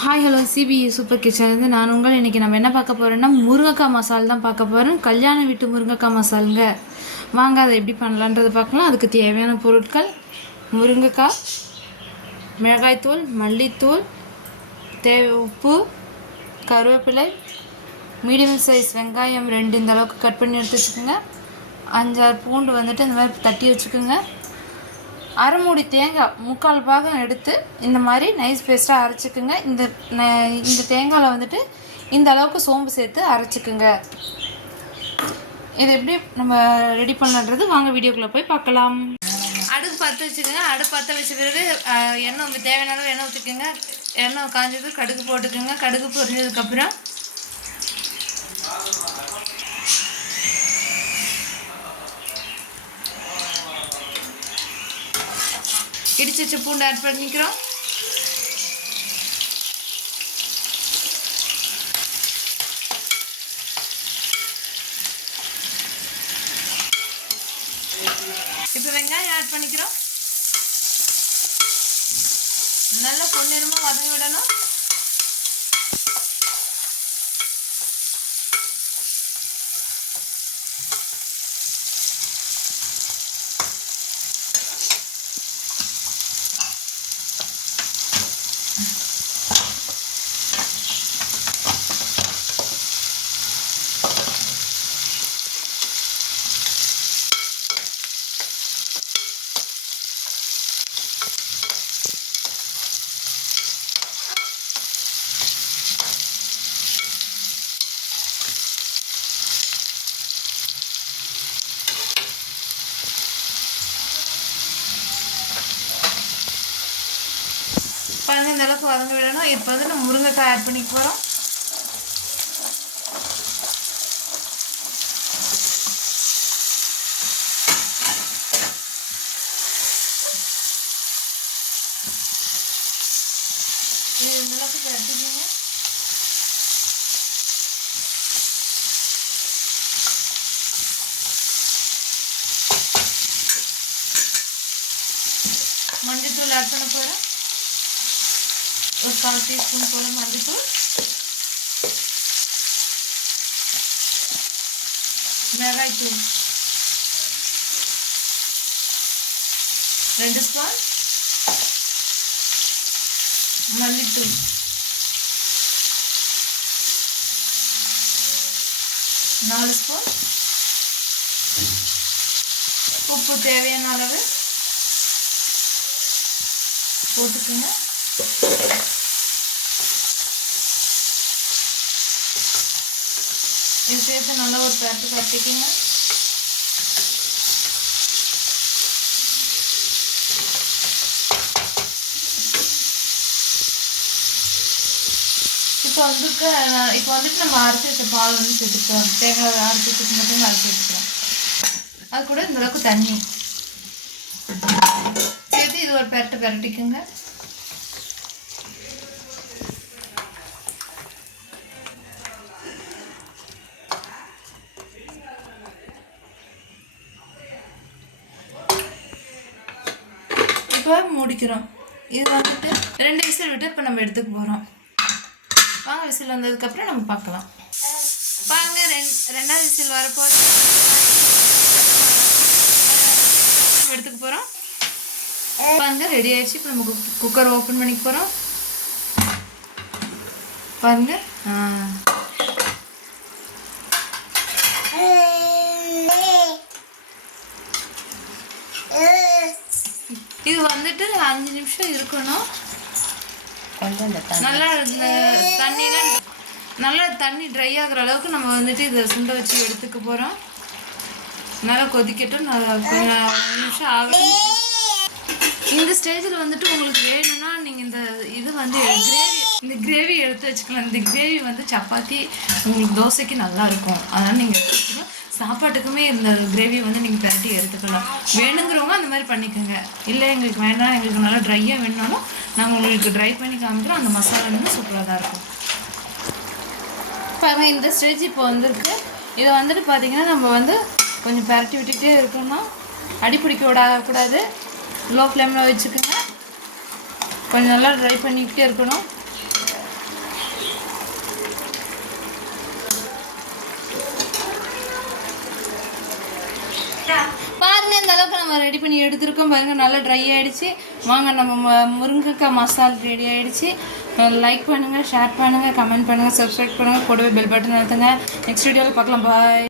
Hi hello CBE super கிச்சன்லேருந்து நான் உங்கள் இன்றைக்கி நம்ம என்ன பார்க்க போகிறோன்னா முருங்கைக்காய் மசால் தான் பார்க்க போகிறோம். கல்யாண வீட்டு முருங்கைக்காய் மசாலுங்க. வாங்க அதை எப்படி பண்ணலான்றது பார்க்கலாம். அதுக்கு தேவையான பொருட்கள்: முருங்கைக்காய், மிளகாய்த்தூள், மல்லித்தூள், உப்பு, கருவேப்பிலை, மீடியம் சைஸ் வெங்காயம் 2 இந்த அளவுக்கு கட் பண்ணி எடுத்து வச்சுக்கோங்க. 5-6 பூண்டு வந்துட்டு இந்த மாதிரி தட்டி வச்சுக்கோங்க. அரை மூடி தேங்காய் 3/4 பாகம் எடுத்து இந்த மாதிரி நைஸ் பேஸ்ட்டாக அரைச்சிக்குங்க. இந்த தேங்காயில் வந்துட்டு இந்த அளவுக்கு சோம்பு சேர்த்து அரைச்சிக்குங்க. இது எப்படி நம்ம ரெடி பண்ணுறது வாங்க வீடியோக்குள்ளே போய் பார்க்கலாம். அடுப்பு பற்ற வச்சுக்கோங்க. அடுப்பு பற்ற வச்ச பிறகு எண்ணெய் தேவையான அளவு எண்ணெய் ஊற்றிக்கோங்க. எண்ணெய் காஞ்சது கடுகு போட்டுக்கோங்க. கடுகு பொரிஞ்சதுக்கப்புறம் இடிச்சு வச்ச பூண்டு ஆட் பண்ணிக்கிறோம். இப்போ வெங்காயம் ஆட் பண்ணிக்கிறோம். நல்லா பொன்னிறமா வதங்கி விடணும். இந்த அளவுக்கு வதங்க விடணும். இப்போ வந்து நம்ம முருங்கைக்காய் ஆட் பண்ணிக்க போகிறோம். இது இந்த அளவுக்கு எடுத்துக்கோங்க. மஞ்சள் ஆட் பண்ண போகிறோம். ஒரு 1/4 டீஸ்பூன் போல மல்லித்தூள், மிளகாய்த்தூள் 2 ஸ்பூன், மல்லித்தூள் 4 ஸ்பூன், உப்பு தேவையான அளவு போட்டுக்கோங்க. இது சேர்த்து நல்லா ஒரு பேட்டு கட்டிக்கோங்க. இப்போ வந்துட்டு நம்ம அரைச்சி வச்ச பால் வந்து சேர்த்துக்கலாம். தேங்காய் அரைச்சி வச்சுட்டு மட்டும் அரைச்சி வச்சுக்கலாம். அது கூட இந்த அளவுக்கு தண்ணி சேர்த்து இது ஒரு பேட்டு பரட்டிக்குங்க. இப்போ முடிக்கிறோம். இது வந்துட்டு 2 விசில் விட்டு இப்போ நம்ம எடுத்துக்க போகிறோம். வாங்க விசில் வந்ததுக்கப்புறம் நம்ம பார்க்கலாம். பாருங்க 2ஆவது விசில் வரப்போது எடுத்துக்க போகிறோம். பாருங்க ரெடி ஆயிடுச்சு. இப்போ நம்ம குக்கர் ஓப்பன் பண்ணிக்க போகிறோம். பாருங்க இது வந்துட்டு 5 நிமிஷம் இருக்கணும். நல்லா தண்ணி ட்ரை ஆகிற அளவுக்கு நம்ம வந்துட்டு இதை சுண்ட வச்சு எடுத்துக்க போகிறோம். நல்லா கொதிக்கட்டும். கொஞ்சம் 5 நிமிஷம் ஆகட்டும். இந்த ஸ்டேஜில் வந்துட்டு உங்களுக்கு வேணும்னா நீங்கள் இந்த கிரேவி எடுத்து வச்சுக்கலாம். இந்த கிரேவி வந்து சப்பாத்தி உங்களுக்கு தோசைக்கு நல்லா இருக்கும். அதனால் நீங்கள் எடுத்து வச்சுக்கலாம். சாப்பாட்டுக்குமே இந்த கிரேவி வந்து நீங்கள் பரட்டி எடுத்துக்கலாம். வேணுங்கிறவங்க அந்த மாதிரி பண்ணிக்கோங்க. இல்லை எங்களுக்கு வேணாம், எங்களுக்கு நல்லா ட்ரையாக வேணுனாலும் நாங்கள் உங்களுக்கு ட்ரை பண்ணி காமிக்கிறோம். அந்த மசாலா வந்து சூப்பராக தான் இருக்கும். பாருங்கள் இந்த ஸ்டேஜ் இப்போ வந்துருக்கு. இதை வந்துட்டு பார்த்திங்கன்னா நம்ம வந்து கொஞ்சம் பரட்டி விட்டுகிட்டே இருக்கணும். அடிப்பிடிக்க விடக்கூடாது. லோ ஃப்ளேமில் வச்சுக்கோங்க. கொஞ்சம் நல்லா ட்ரை பண்ணிக்கிட்டே இருக்கணும். பாருங்க இந்த அளவுக்கு நம்ம ரெடி பண்ணி எடுத்துருக்கோம் பாருங்க, நல்லா ட்ரை ஆகிடுச்சு. வாங்க நம்ம முருங்கைக்காய் மசால் ரெடி ஆகிடுச்சு. லைக் பண்ணுங்கள், ஷேர் பண்ணுங்கள், கமெண்ட் பண்ணுங்கள், சப்ஸ்கிரைப் பண்ணுங்கள், கூடவே பெல் பட்டன் அழுத்துங்க. நெக்ஸ்ட் வீடியோவில் பார்க்கலாம். பாய்.